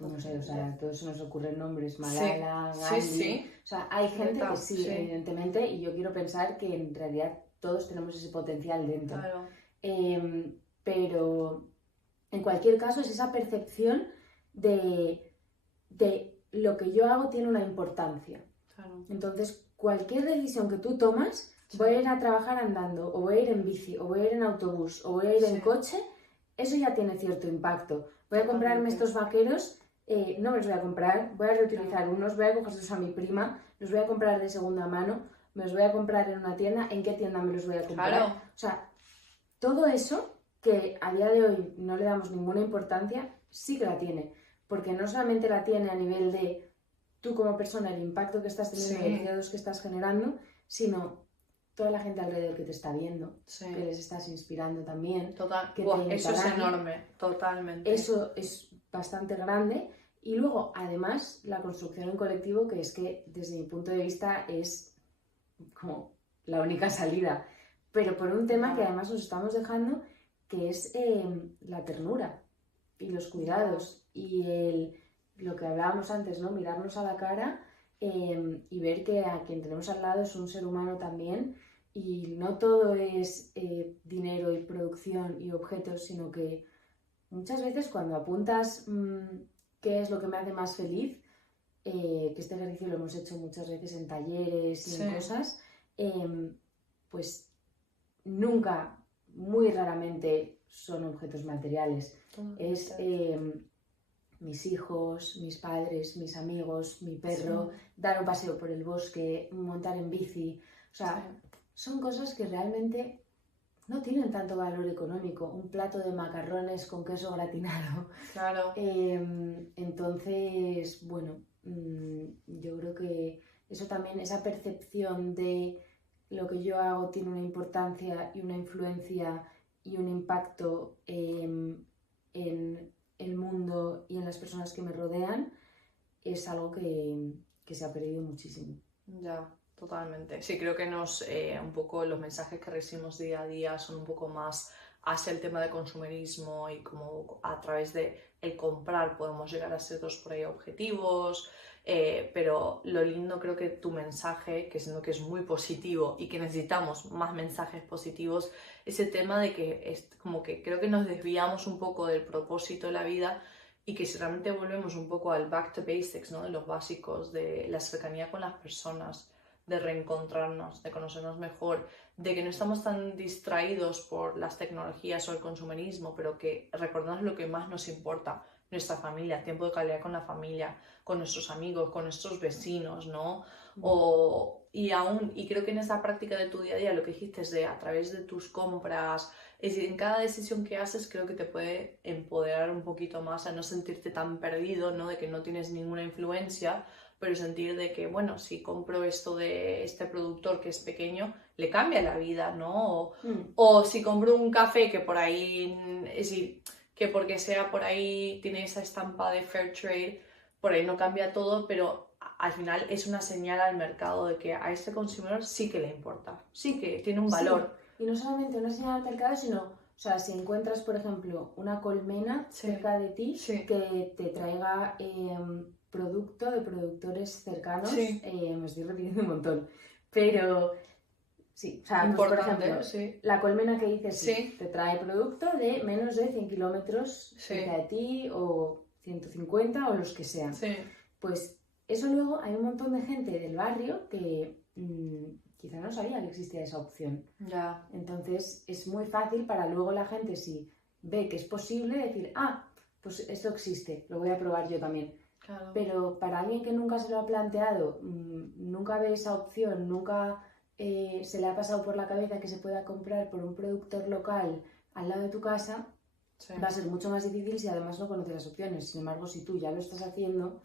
no sé, o sea, todos se nos ocurren nombres, Malala, Gandhi, o sea, hay gente que sí, evidentemente, y yo quiero pensar que en realidad todos tenemos ese potencial dentro. Claro. Pero en cualquier caso es esa percepción de lo que yo hago tiene una importancia. Claro. Entonces, cualquier decisión que tú tomas, voy a ir a trabajar andando, o voy a ir en bici, o voy a ir en autobús, o voy a ir en coche, eso ya tiene cierto impacto. Voy a comprarme estos vaqueros, no me los voy a comprar, voy a reutilizar unos, voy a cogerlos a mi prima, los voy a comprar de segunda mano, me los voy a comprar en una tienda, ¿en qué tienda me los voy a comprar? Claro. O sea, todo eso que a día de hoy no le damos ninguna importancia, sí que la tiene. Porque no solamente la tiene a nivel de tú como persona, el impacto que estás teniendo, los cuidados que estás generando, sino toda la gente alrededor que te está viendo, que les estás inspirando también. Total. Eso es enorme, totalmente. Eso es bastante grande. Y luego, además, la construcción en colectivo, que es que desde mi punto de vista es como la única salida. Pero por un tema que además nos estamos dejando, que es la ternura y los cuidados y lo que hablábamos antes, ¿no? Mirarnos a la cara y ver que a quien tenemos al lado es un ser humano también y no todo es dinero y producción y objetos, sino que muchas veces cuando apuntas qué es lo que me hace más feliz, que este ejercicio lo hemos hecho muchas veces en talleres y en cosas, pues nunca, muy raramente son objetos materiales. Es mis hijos, mis padres, mis amigos, mi perro, dar un paseo por el bosque, montar en bici. O sea, son cosas que realmente no tienen tanto valor económico. Un plato de macarrones con queso gratinado. Claro. Entonces, bueno, yo creo que eso también, esa percepción de lo que yo hago tiene una importancia y una influencia y un impacto en el mundo y en las personas que me rodean, es algo que se ha perdido muchísimo. Ya, totalmente. Sí, creo que un poco los mensajes que recibimos día a día son un poco más hacia el tema de consumerismo y como a través de el comprar podemos llegar a ser por ahí objetivos. Pero lo lindo creo que tu mensaje, que siendo que es muy positivo y que necesitamos más mensajes positivos, ese tema de que es como que creo que nos desviamos un poco del propósito de la vida y que si realmente volvemos un poco al back to basics, ¿no? De los básicos, de la cercanía con las personas, de reencontrarnos, de conocernos mejor, de que no estamos tan distraídos por las tecnologías o el consumerismo, pero que recordamos lo que más nos importa, nuestra familia, tiempo de calidad con la familia, con nuestros amigos, con nuestros vecinos, ¿no? Y creo que en esta práctica de tu día a día, lo que dijiste es de a través de tus compras, es decir, en cada decisión que haces creo que te puede empoderar un poquito más a no sentirte tan perdido, ¿no? De que no tienes ninguna influencia, pero sentir de que, bueno, si compro esto de este productor que es pequeño, le cambia la vida, ¿no? O si compro un café que por ahí, es decir, que porque sea por ahí, tiene esa estampa de fair trade, por ahí no cambia todo, pero al final es una señal al mercado de que a este consumidor sí que le importa, sí que tiene un valor. Sí. Y no solamente una señal al mercado, sino, o sea, si encuentras, por ejemplo, una colmena cerca de ti que te traiga producto de productores cercanos, me estoy repitiendo un montón, pero sí, o sea, pues, por ejemplo, la colmena que dices te trae producto de menos de 100 kilómetros cerca de ti o 150 o los que sean. Pues eso luego hay un montón de gente del barrio que quizá no sabía que existía esa opción. Entonces es muy fácil para luego la gente, si ve que es posible, decir, pues esto existe, lo voy a probar yo también. Claro. Pero para alguien que nunca se lo ha planteado, nunca ve esa opción, nunca se le ha pasado por la cabeza que se pueda comprar por un productor local al lado de tu casa, va a ser mucho más difícil si además no conoces las opciones. Sin embargo, si tú ya lo estás haciendo,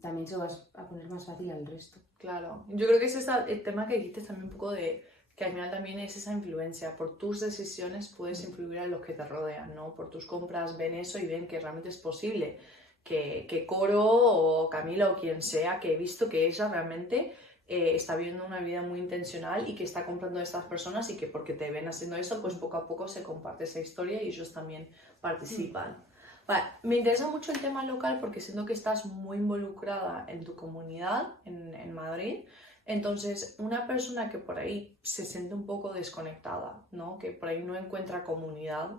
también se lo vas a poner más fácil al resto. Claro. Yo creo que ese es el tema que dijiste también un poco de que al final también es esa influencia. Por tus decisiones puedes influir a los que te rodean, ¿no? Por tus compras ven eso y ven que realmente es posible que Coro o Camila o quien sea, que he visto que ella realmente está viviendo una vida muy intencional y que está comprando a estas personas y que porque te ven haciendo eso, pues poco a poco se comparte esa historia y ellos también participan. Vale, me interesa mucho el tema local porque siento que estás muy involucrada en tu comunidad en Madrid. Entonces, una persona que por ahí se siente un poco desconectada, ¿no? Que por ahí no encuentra comunidad,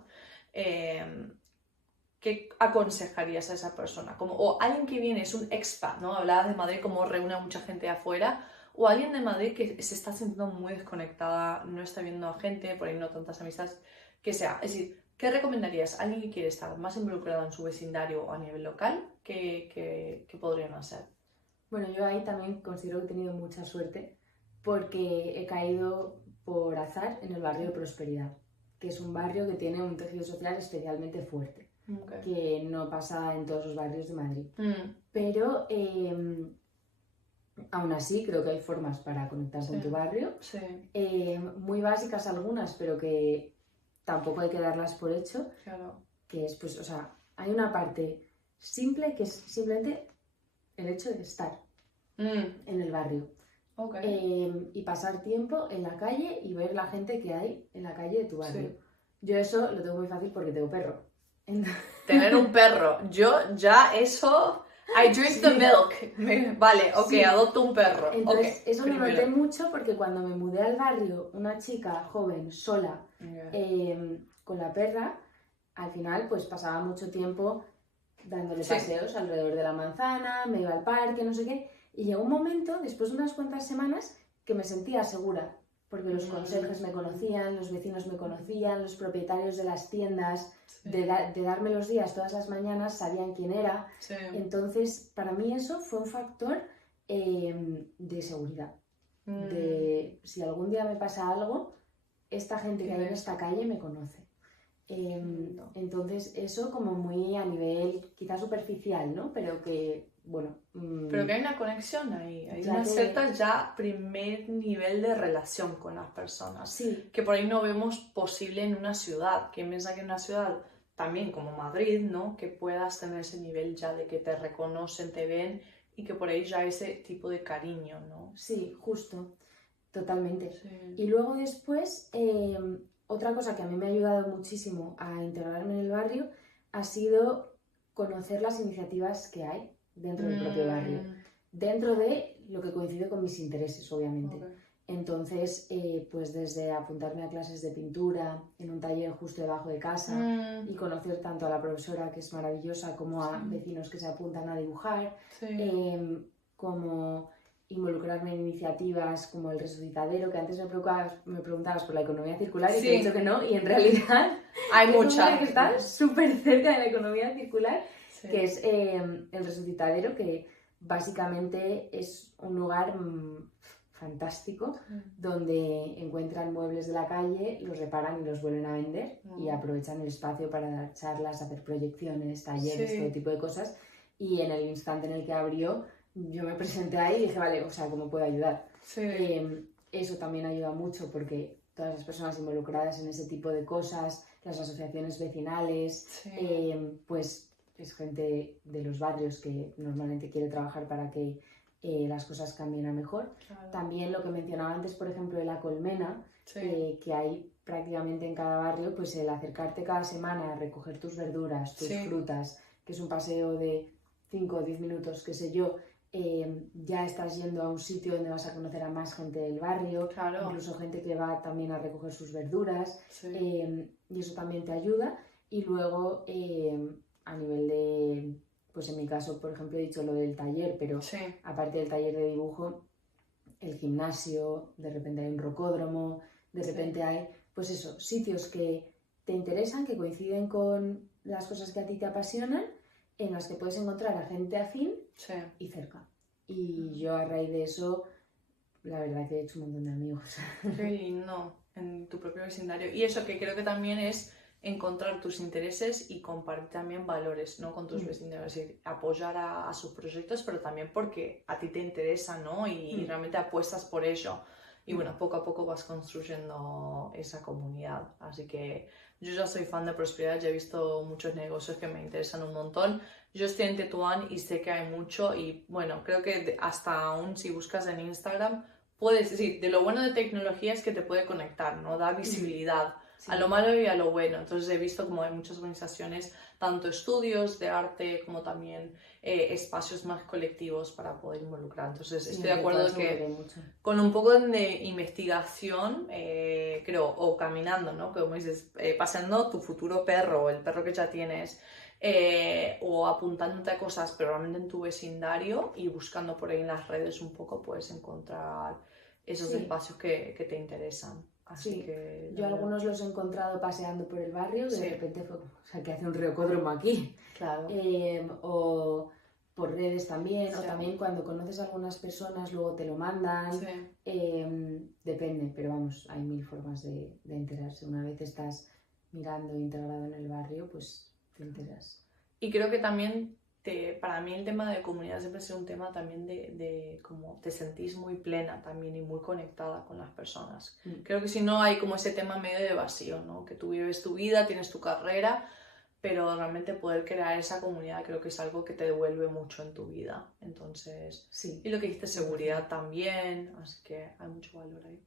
¿qué aconsejarías a esa persona? O alguien que viene, es un expat, ¿no? Hablabas de Madrid, como reúne a mucha gente de afuera, o alguien de Madrid que se está sintiendo muy desconectada, no está viendo a gente, por ahí no tantas amistades, que sea. Es decir, ¿qué recomendarías a alguien que quiere estar más involucrado en su vecindario o a nivel local? ¿Qué podrían hacer? Bueno, yo ahí también considero que he tenido mucha suerte porque he caído por azar en el barrio de Prosperidad, que es un barrio que tiene un tejido social especialmente fuerte, que no pasa en todos los barrios de Madrid. Pero aún así creo que hay formas para conectar con tu barrio, muy básicas algunas, pero que tampoco hay que darlas por hecho, que es, pues, o sea, hay una parte simple que es simplemente el hecho de estar en el barrio y pasar tiempo en la calle y ver la gente que hay en la calle de tu barrio. Yo eso lo tengo muy fácil porque tengo perro. Tener un perro, yo ya eso... I drink the milk. Vale, ok, adopto un perro. Entonces, eso lo noté mucho porque cuando me mudé al barrio, una chica joven, sola, con la perra, al final pues pasaba mucho tiempo dándole paseos alrededor de la manzana, me iba al parque, no sé qué, y llegó un momento, después de unas cuantas semanas, que me sentía segura, porque los conserjes me conocían, los vecinos me conocían, los propietarios de las tiendas, de darme los días todas las mañanas, sabían quién era. Entonces, para mí eso fue un factor de seguridad, de si algún día me pasa algo, esta gente que hay en esta calle me conoce. Entonces eso como muy a nivel quizás superficial, ¿no? Pero que, bueno... Pero que hay una conexión ahí, hay una cierta ya primer nivel de relación con las personas, que por ahí no vemos posible en una ciudad, que piensa que en una ciudad también como Madrid, ¿no? Que puedas tener ese nivel ya de que te reconocen, te ven y que por ahí ya ese tipo de cariño, ¿no? Sí, justo, totalmente. Y luego después... otra cosa que a mí me ha ayudado muchísimo a integrarme en el barrio ha sido conocer las iniciativas que hay dentro del propio barrio, dentro de lo que coincide con mis intereses, obviamente. Entonces, pues desde apuntarme a clases de pintura en un taller justo debajo de casa y conocer tanto a la profesora, que es maravillosa, como a vecinos que se apuntan a dibujar, como... involucrarme en iniciativas como el Resucitadero, que antes me preguntabas por la economía circular y te he dicho que no, y en realidad hay mucha que está súper cerca de la economía circular, que es el Resucitadero, que básicamente es un lugar fantástico donde encuentran muebles de la calle, los reparan y los vuelven a vender y aprovechan el espacio para dar charlas, hacer proyecciones, talleres, todo tipo de cosas, y en el instante en el que abrió yo me presenté ahí y dije, vale, o sea, ¿cómo puedo ayudar? Eso también ayuda mucho porque todas las personas involucradas en ese tipo de cosas, las asociaciones vecinales, pues es gente de los barrios que normalmente quiere trabajar para que las cosas cambien a mejor. También lo que mencionaba antes, por ejemplo, de la colmena, que hay prácticamente en cada barrio, pues el acercarte cada semana a recoger tus verduras, tus frutas, que es un paseo de 5 o 10 minutos, qué sé yo, ya estás yendo a un sitio donde vas a conocer a más gente del barrio, incluso gente que va también a recoger sus verduras, y eso también te ayuda. Y luego a nivel de, pues en mi caso por ejemplo he dicho lo del taller, pero aparte del taller de dibujo, el gimnasio, de repente hay un rocódromo, de repente hay, pues eso, sitios que te interesan, que coinciden con las cosas que a ti te apasionan, en las que puedes encontrar a gente afín y cerca. Y yo a raíz de eso, la verdad que he hecho un montón de amigos. Qué lindo, en tu propio vecindario. Y eso que creo que también es encontrar tus intereses y compartir también valores, ¿no? Con tus vecinos, es decir, apoyar a sus proyectos, pero también porque a ti te interesa, ¿no? Y realmente apuestas por ello. y bueno, poco a poco vas construyendo esa comunidad. Así que yo ya soy fan de Prosperidad, ya he visto muchos negocios que me interesan un montón. Yo estoy en Tetuán y sé que hay mucho y bueno, creo que hasta aún si buscas en Instagram, puedes decir, de lo bueno de tecnología es que te puede conectar, ¿no? Da visibilidad a lo malo y a lo bueno. Entonces he visto como hay muchas organizaciones, tanto estudios de arte como también espacios más colectivos para poder involucrar. Entonces estoy de acuerdo en que con un poco de investigación, creo, o caminando, ¿no? Como dices, paseando tu futuro perro, el perro que ya tienes, o apuntándote a cosas, pero realmente en tu vecindario y buscando por ahí en las redes un poco, puedes encontrar esos espacios que te interesan. Así que, yo algunos los he encontrado paseando por el barrio, de repente fue, o sea, que hace un rocódromo aquí. Claro. O por redes también, o también cuando conoces a algunas personas luego te lo mandan. Depende, pero vamos, hay mil formas de enterarse. Una vez estás mirando integrado en el barrio, pues te enteras. Y creo que también para mí el tema de comunidad siempre ha sido un tema también de cómo te sentís muy plena también y muy conectada con las personas. Creo que si no hay como ese tema medio de vacío, ¿no? Que tú vives tu vida, tienes tu carrera, pero realmente poder crear esa comunidad creo que es algo que te devuelve mucho en tu vida. Entonces, y lo que dijiste, seguridad también, así que hay mucho valor ahí.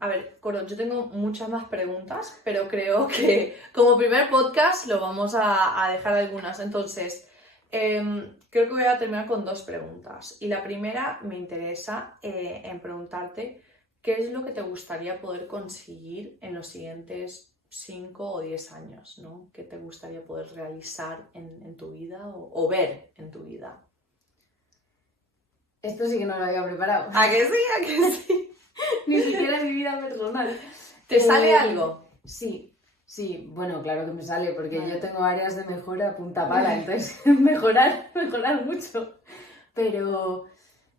A ver, Coro, yo tengo muchas más preguntas, pero creo que como primer podcast lo vamos a dejar algunas. Entonces, creo que voy a terminar con 2 preguntas. Y la primera me interesa en preguntarte qué es lo que te gustaría poder conseguir en los siguientes 5 o 10 años, ¿no? ¿Qué te gustaría poder realizar en tu vida o ver en tu vida? Esto sí que no lo había preparado. ¿A que sí? ¿A que sí? Ni siquiera en mi vida personal. ¿Te sale algo? Sí, bueno, claro que me sale, porque yo tengo áreas de mejora a punta pala, entonces mejorar mucho. Pero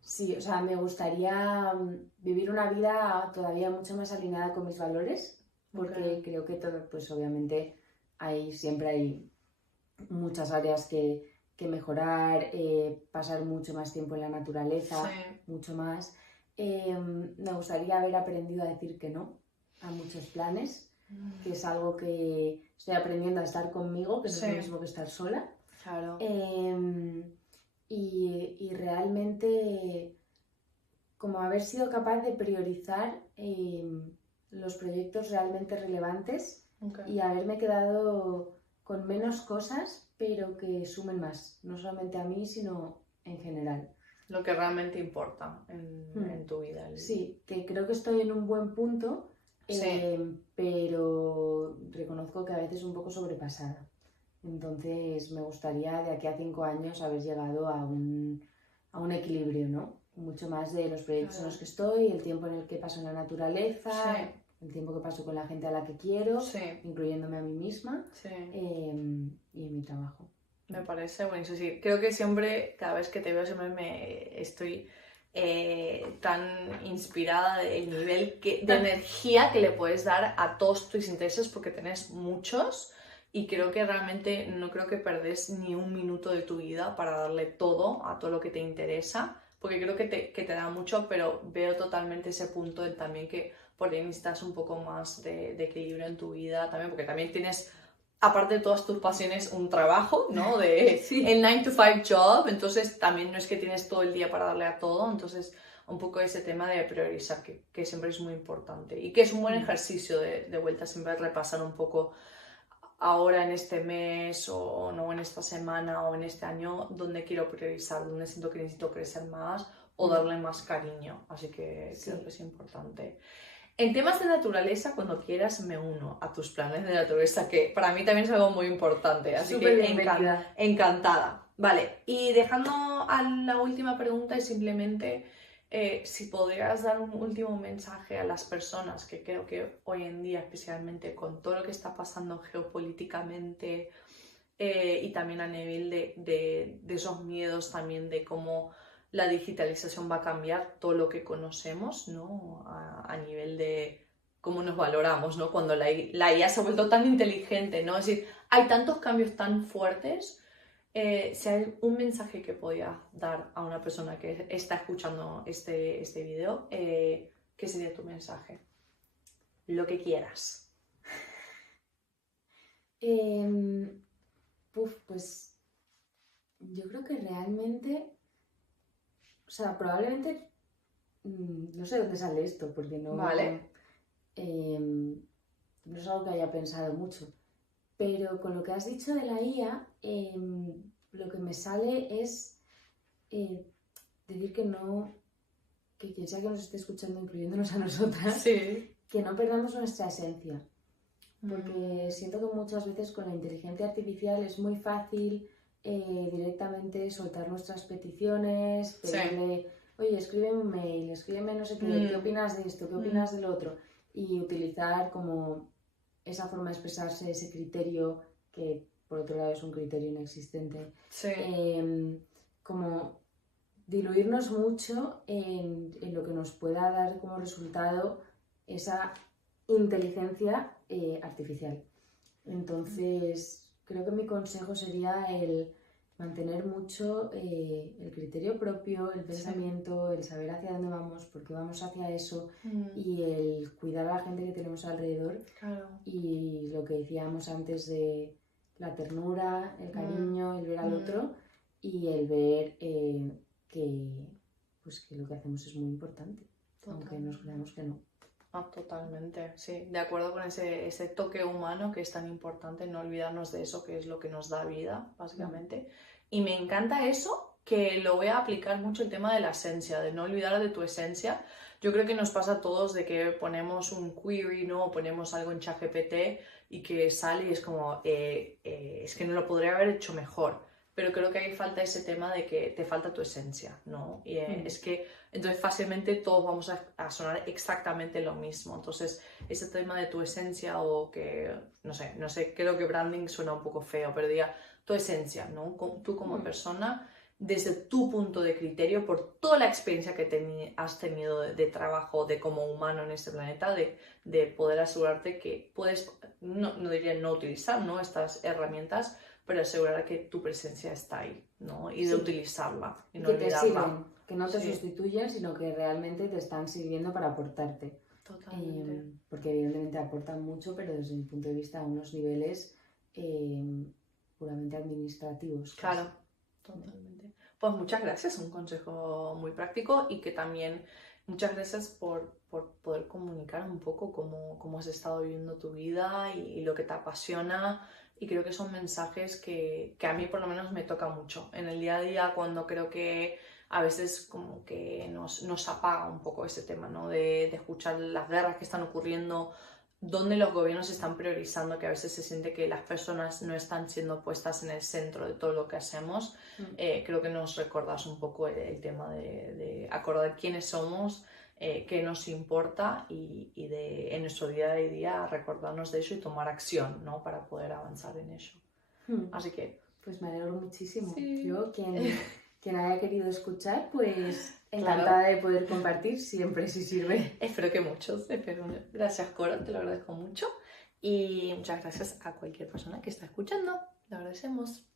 sí, o sea, me gustaría vivir una vida todavía mucho más alineada con mis valores, porque creo que todo, pues obviamente siempre hay muchas áreas que mejorar, pasar mucho más tiempo en la naturaleza, mucho más. Me gustaría haber aprendido a decir que no a muchos planes, que es algo que estoy aprendiendo a estar conmigo, que no es lo mismo que estar sola. Claro. Y realmente como haber sido capaz de priorizar los proyectos realmente relevantes y haberme quedado con menos cosas, pero que sumen más, no solamente a mí, sino en general. Lo que realmente importa en tu vida. Sí, que creo que estoy en un buen punto, pero reconozco que a veces un poco sobrepasada. Entonces me gustaría de aquí a 5 años haber llegado a un equilibrio, ¿no? Mucho más de los proyectos en los que estoy, el tiempo en el que paso en la naturaleza, el tiempo que paso con la gente a la que quiero, incluyéndome a mí misma, y en mi trabajo. Me parece buenísimo. Sí, creo que siempre, cada vez que te veo, siempre estoy tan inspirada del nivel de energía que le puedes dar a todos tus intereses, porque tenés muchos. Y creo que realmente no creo que perdés ni un minuto de tu vida para darle todo a todo lo que te interesa, porque creo que te da mucho, pero veo totalmente ese punto de también que por ahí necesitas un poco más de equilibrio en tu vida también, porque también tienes, aparte de todas tus pasiones, un trabajo, ¿no? El 9 to 5 job, entonces también no es que tienes todo el día para darle a todo, entonces un poco ese tema de priorizar, que siempre es muy importante y que es un buen ejercicio de vuelta, siempre repasar un poco ahora en este mes o no en esta semana o en este año donde quiero priorizar, donde siento que necesito crecer más o darle más cariño, así que creo que es importante. En temas de naturaleza, cuando quieras me uno a tus planes de naturaleza, que para mí también es algo muy importante, así que encantada. Vale, y dejando a la última pregunta es simplemente si podrías dar un último mensaje a las personas, que creo que hoy en día, especialmente con todo lo que está pasando geopolíticamente y también a nivel de esos miedos también de cómo la digitalización va a cambiar todo lo que conocemos, ¿no? A nivel de cómo nos valoramos, ¿no? Cuando la IA se ha vuelto tan inteligente, ¿no? Es decir, hay tantos cambios tan fuertes. Si hay un mensaje que podía dar a una persona que está escuchando este video, ¿qué sería tu mensaje? Lo que quieras. Pues yo creo que realmente, o sea, probablemente, no sé dónde sale esto, porque no, vale. No es algo que haya pensado mucho, pero con lo que has dicho de la IA, lo que me sale es decir que no, que quien sea que nos esté escuchando, incluyéndonos a nosotras, sí. que no perdamos nuestra esencia. Porque siento que muchas veces con la inteligencia artificial es muy fácil directamente soltar nuestras peticiones, pedirle, oye, escríbeme un mail, escríbeme no sé qué, ¿qué opinas de esto? ¿Qué opinas del otro? Y utilizar como esa forma de expresarse, ese criterio que por otro lado es un criterio inexistente. Sí. Como diluirnos mucho en lo que nos pueda dar como resultado esa inteligencia artificial. Entonces, creo que mi consejo sería el mantener mucho el criterio propio, el pensamiento, el saber hacia dónde vamos, por qué vamos hacia eso y el cuidar a la gente que tenemos alrededor. Claro. Y lo que decíamos antes de la ternura, el cariño, el ver al otro y el ver que lo que hacemos es muy importante, aunque nos creamos que no. Totalmente, sí, de acuerdo con ese toque humano que es tan importante, no olvidarnos de eso que es lo que nos da vida, básicamente. Y me encanta eso, que lo voy a aplicar mucho el tema de la esencia, de no olvidar de tu esencia. Yo creo que nos pasa a todos de que ponemos un query, ¿no? O ponemos algo en ChatGPT y que sale y es como, es que no lo podría haber hecho mejor. Pero creo que ahí falta ese tema de que te falta tu esencia, ¿no? Y es que entonces fácilmente todos vamos a sonar exactamente lo mismo. Entonces ese tema de tu esencia o que, no sé, creo que branding suena un poco feo, pero diga tu esencia, ¿no? Tú como persona, desde tu punto de criterio, por toda la experiencia que has tenido de trabajo, de como humano en este planeta, de poder asegurarte que puedes, no diría no utilizar, ¿no? Estas herramientas, pero asegurar que tu presencia está ahí, ¿no? Y de utilizarla y no olvidarla. Te sirven, que no te sustituyen, sino que realmente te están sirviendo para aportarte. Totalmente. Porque evidentemente aportan mucho, pero desde mi punto de vista a unos niveles puramente administrativos. Claro, totalmente. Pues muchas gracias, un consejo muy práctico y que también muchas gracias por poder comunicar un poco cómo has estado viviendo tu vida y lo que te apasiona. Y creo que son mensajes que a mí por lo menos me toca mucho en el día a día, cuando creo que a veces como que nos apaga un poco ese tema, ¿no? De escuchar las guerras que están ocurriendo, donde los gobiernos están priorizando, que a veces se siente que las personas no están siendo puestas en el centro de todo lo que hacemos. Creo que nos recordas un poco el tema de acordar quiénes somos, qué nos importa y en nuestro día a día recordarnos de eso y tomar acción, ¿no? Para poder avanzar en ello. Así que... Pues me alegro muchísimo. Sí. Yo, quien haya querido escuchar, pues encantada de poder compartir siempre si sirve. Espero que muchos. Gracias, Cora, te lo agradezco mucho. Y muchas gracias a cualquier persona que está escuchando. Lo agradecemos.